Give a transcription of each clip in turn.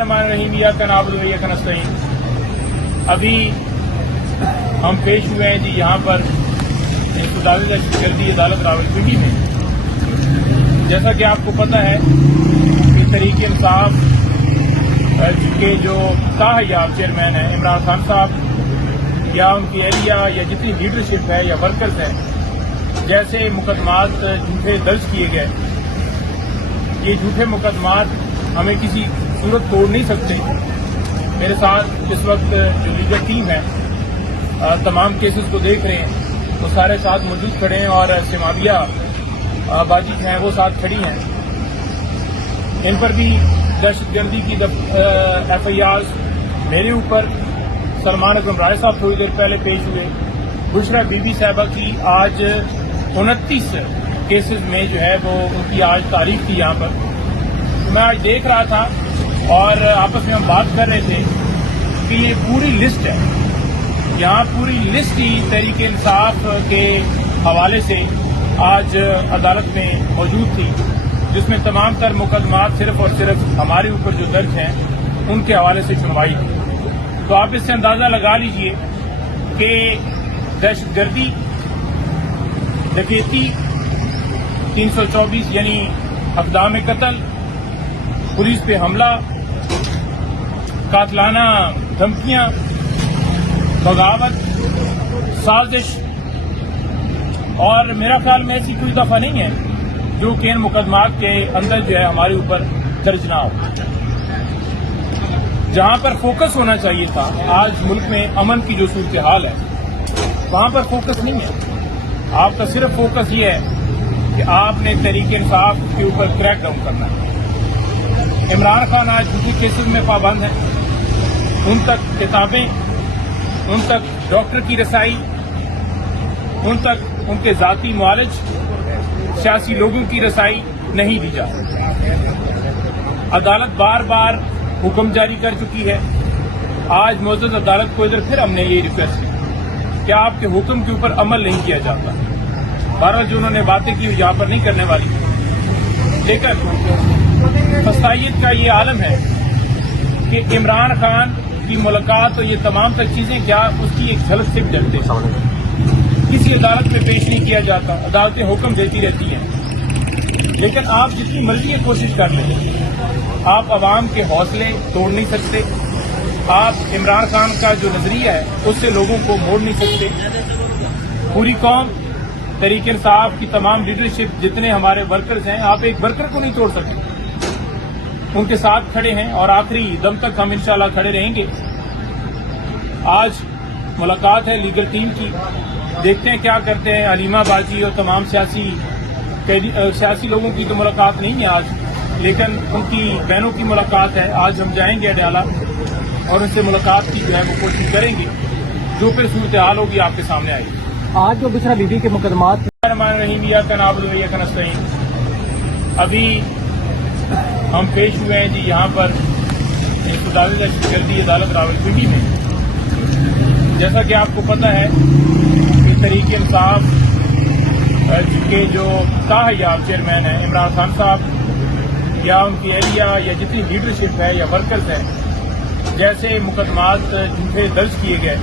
बिस्मिल्लाहिर्रहमानिर्रहीम इय्याका नअबुदु व इय्याका नस्तईन। अभी हम पेश हुए हैं जी यहाँ पर दहशतगर्दी अदालत रावलपिंडी में। जैसा कि आपको पता है कि तहरीक इंसाफ के जो ताहयाब चेयरमैन हैं इमरान खान साहब या उनकी एहलिया या जितनी लीडरशिप है या वर्कर्स हैं, जैसे मुकदमात झूठे दर्ज किए गए, ये झूठे मुकदमात हमें किसी सूरत तोड़ नहीं सकते। मेरे साथ इस वक्त जो लीगल टीम है तमाम केसेस को देख रहे हैं, वो सारे साथ मौजूद खड़े हैं और सिमाविया बाजी हैं वो साथ खड़ी हैं। इन पर भी दहशतगर्दी की FIRs मेरे ऊपर, सलमान अकरम राय साहब थोड़ी देर पहले पेश हुए, बुशरा बीबी साहबा की आज 29 केसेस में जो है वो उनकी आज तारीख थी यहाँ पर। मैं आज देख रहा था और आपस में हम बात कर रहे थे कि ये पूरी लिस्ट है, यहाँ पूरी लिस्ट ही तहरीक इंसाफ के हवाले से आज अदालत में मौजूद थी, जिसमें तमाम तर मुकदमात सिर्फ और सिर्फ हमारे ऊपर जो दर्ज हैं उनके हवाले से सुनवाई थी। तो आप इससे अंदाजा लगा लीजिए कि दहशतगर्दी, डकैती, 324 यानी अक़दाम कत्ल, पुलिस पे हमला, कातलाना धमकियां, बगावत, साजिश, और मेरा ख्याल में ऐसी कोई दफा नहीं है जो कि इन मुकदमात के अंदर जो है हमारे ऊपर दर्ज ना हो। जहां पर फोकस होना चाहिए था, आज मुल्क में अमन की जो सूरत हाल है वहां पर फोकस नहीं है। आपका सिर्फ फोकस ये है कि आपने तहरीक इंसाफ के ऊपर क्रैक डाउन करना है। इमरान खान आज झूठे केसेस में पाबंद हैं, उन तक किताबें, उन तक डॉक्टर की रसाई, उन तक उनके जाती मुआलिज, सियासी लोगों की रसाई नहीं दी जा सकती। अदालत बार बार हुक्म जारी कर चुकी है। आज मौजूद अदालत को इधर फिर हमने ये रिक्वेस्ट की कि आपके हुक्म के ऊपर अमल नहीं किया जाता। बहरहाल जो उन्होंने बातें की यहाँ पर नहीं करने वाली, लेकिन फसाइयत का ये आलम है कि इमरान खान की मुलाकात और ये तमाम तक चीजें क्या उसकी एक झलक सिर्फ जलते किसी अदालत में पेश नहीं किया जाता। अदालतें हुक्म देती रहती हैं, लेकिन आप जितनी मर्जी कोशिश कर लें, आप अवाम के हौसले तोड़ नहीं सकते। आप इमरान खान का जो नजरिया है उससे लोगों को मोड़ नहीं सकते। पूरी कौम, तहरीक इंसाफ की तमाम लीडरशिप, जितने हमारे वर्कर्स हैं, आप एक वर्कर को नहीं तोड़ सकते। उनके साथ खड़े हैं और आखिरी दम तक हम इंशाल्लाह खड़े रहेंगे। आज मुलाकात है लीगल टीम की, देखते हैं क्या करते हैं। अलीमा बाजी और तमाम सियासी लोगों की तो मुलाकात नहीं है आज, लेकिन उनकी बहनों की मुलाकात है। आज हम जाएंगे अडयाला और उनसे मुलाकात की जो है वो कोशिश करेंगे, जो फिर सूरत हाल होगी आपके सामने आएगी। आज जो बुशरा बीबी के मुकदमात अभी हम पेश हुए हैं जी यहाँ पर दहशतगर्दी अदालत रावलपिंडी में। जैसा कि आपको पता है कि तहरीक इंसाफ के जो ताहयाब चेयरमैन हैं इमरान खान साहब या उनकी एहलिया या जितनी लीडरशिप है या वर्कर्स हैं, जैसे मुकदमात झूठे दर्ज किए गए,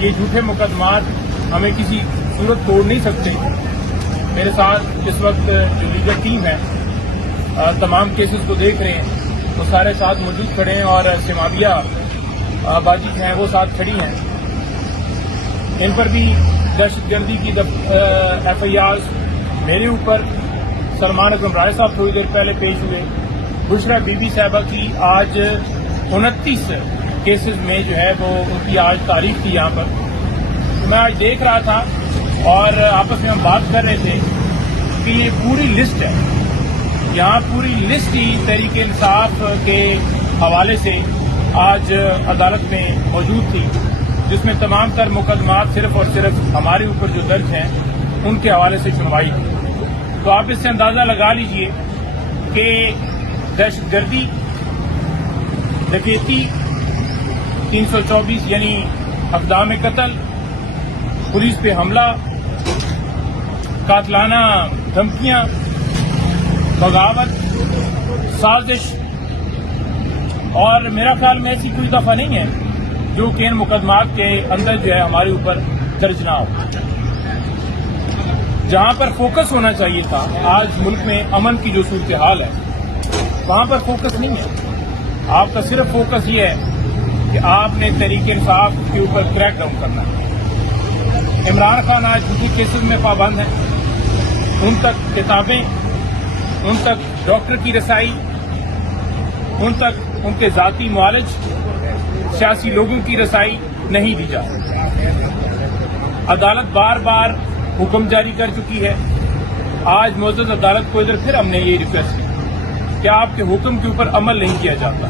ये झूठे मुकदमात हमें किसी सूरत तोड़ नहीं सकते। मेरे साथ इस वक्त जो लीगल टीम है तमाम केसेस को देख रहे हैं, वो सारे साथ मौजूद खड़े हैं और सिमाविया बाजी हैं वो साथ खड़ी हैं। इन पर भी दहशतगर्दी की FIRs मेरे ऊपर, सलमान अकरम राय साहब थोड़ी देर पहले पेश हुए, बुशरा बीबी साहबा की आज 29 केसेस में जो है वो उनकी आज तारीख थी यहाँ पर। मैं आज देख रहा था और आपस में हम बात कर रहे थे कि ये पूरी लिस्ट है, यहाँ पूरी लिस्ट ही तहरीक इंसाफ के हवाले से आज अदालत में मौजूद थी, जिसमें तमाम तर मुकदमात सिर्फ और सिर्फ हमारे ऊपर जो दर्ज हैं उनके हवाले से सुनवाई थी। तो आप इससे अंदाजा लगा लीजिए कि दहशतगर्दी, डकैती, 324 यानी अक़दाम कत्ल, पुलिस पे हमला, कातलाना धमकियां, बगावत, साजिश, اور میرا خیال میں ایسی کوئی دفعہ نہیں ہے جو کہ ان مقدمات کے اندر جو ہے ہمارے اوپر درج نہ ہو. جہاں پر فوکس ہونا چاہیے تھا آج ملک میں امن کی جو صورتحال ہے وہاں پر فوکس نہیں ہے. آپ کا صرف فوکس یہ ہے کہ آپ نے تحریک انصاف کے اوپر کریک ڈاؤن کرنا ہے. عمران خان آج جھوٹی کیسز میں پابند ہیں. ان تک کتابیں، ان تک ڈاکٹر کی رسائی، ان تک ان کے ذاتی معالج سیاسی لوگوں کی رسائی نہیں دی جا سکتی. عدالت بار بار حکم جاری کر چکی ہے. آج معزز عدالت کو ادھر پھر ہم نے یہ ریکویسٹ کی کہ آپ کے حکم کے اوپر عمل نہیں کیا جاتا.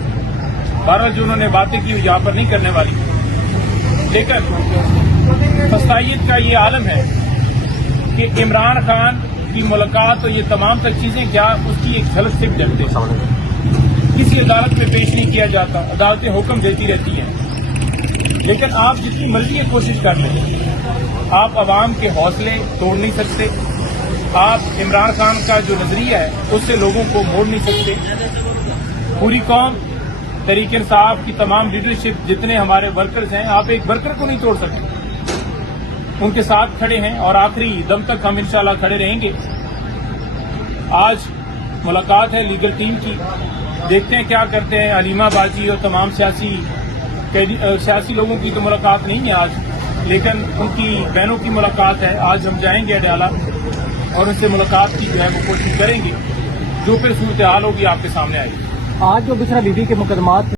بہرحال جو انہوں نے باتیں کی یہاں پر نہیں کرنے والی، لیکن فسطائیت کا یہ عالم ہے کہ عمران خان کی ملاقات اور یہ تمام تر چیزیں کیا اس کی ایک جھلک سے گزرتے ہیں. کسی عدالت میں پیش نہیں کیا جاتا، عدالتیں حکم دیتی رہتی ہیں. لیکن آپ جتنی مرضی کوشش کر لیں آپ عوام کے حوصلے توڑ نہیں سکتے. آپ عمران خان کا جو نظریہ ہے اس سے لوگوں کو موڑ نہیں سکتے. پوری قوم، تحریک انصاف کی تمام لیڈرشپ، جتنے ہمارے ورکرز ہیں، آپ ایک ورکر کو نہیں توڑ سکتے. ان کے ساتھ کھڑے ہیں اور آخری دم تک ہم انشاءاللہ کھڑے رہیں گے. آج ملاقات ہے لیگل ٹیم کی، دیکھتے ہیں کیا کرتے ہیں. علیمہ باجی اور تمام سیاسی لوگوں کی تو ملاقات نہیں ہے آج، لیکن ان کی بہنوں کی ملاقات ہے. آج ہم جائیں گے اڈیالہ اور ان سے ملاقات کی جو ہے وہ کوشش کریں گے. جو پھر صورتحال ہوگی آپ کے سامنے آئے گی. آج جو بشرا بی بی کے مقدمات